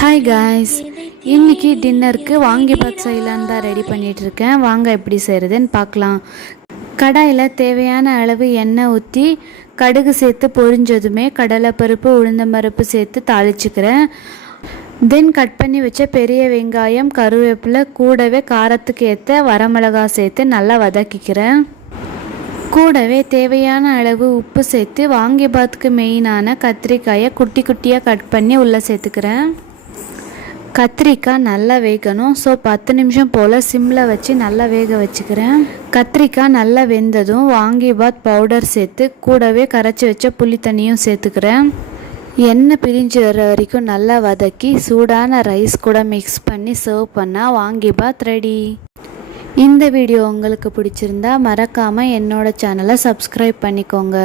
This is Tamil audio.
ஹாய் காய்ஸ், இன்னைக்கு டின்னருக்கு வாங்கிபாத் செய்யலான்னு தான் ரெடி பண்ணிகிட்ருக்கேன். வாங்க எப்படி செய்கிறதுன்னு பார்க்கலாம். கடாயில் தேவையான அளவு எண்ணெய் ஊற்றி கடுகு சேர்த்து பொரிஞ்சதுமே கடலைப்பருப்பு உளுந்தம்பருப்பு சேர்த்து தாளிச்சுக்கிறேன். தென் கட் பண்ணி வச்ச பெரிய வெங்காயம் கருவேப்பிலை கூடவே காரத்துக்கு ஏற்ற வரமிளகாய் சேர்த்து நல்லா வதக்கிக்கிறேன். கூடவே தேவையான அளவு உப்பு சேர்த்து வாங்கிபாத்துக்கு மெயினான கத்திரிக்காயை குட்டி குட்டியாக கட் பண்ணி உள்ளே சேர்த்துக்கிறேன். கத்திரிக்காய் நல்லா வேகணும். ஸோ 10 நிமிஷம் போல் சிம்மில் வச்சு நல்லா வேக வச்சுக்கிறேன். கத்திரிக்காய் நல்லா வெந்ததும் வாங்கிபாத் பவுடர் சேர்த்து கூடவே கரைச்சி வச்ச புளி தண்ணியும் சேர்த்துக்கிறேன். எண்ணெய் பிரிஞ்சு வர வரைக்கும் நல்லா வதக்கி சூடான ரைஸ் கூட மிக்ஸ் பண்ணி சர்வ் பண்ணால் வாங்கிபாத் ரெடி. இந்த வீடியோ உங்களுக்கு பிடிச்சிருந்தா மறக்காமல் என்னோட சேனலை சப்ஸ்கிரைப் பண்ணிக்கோங்க.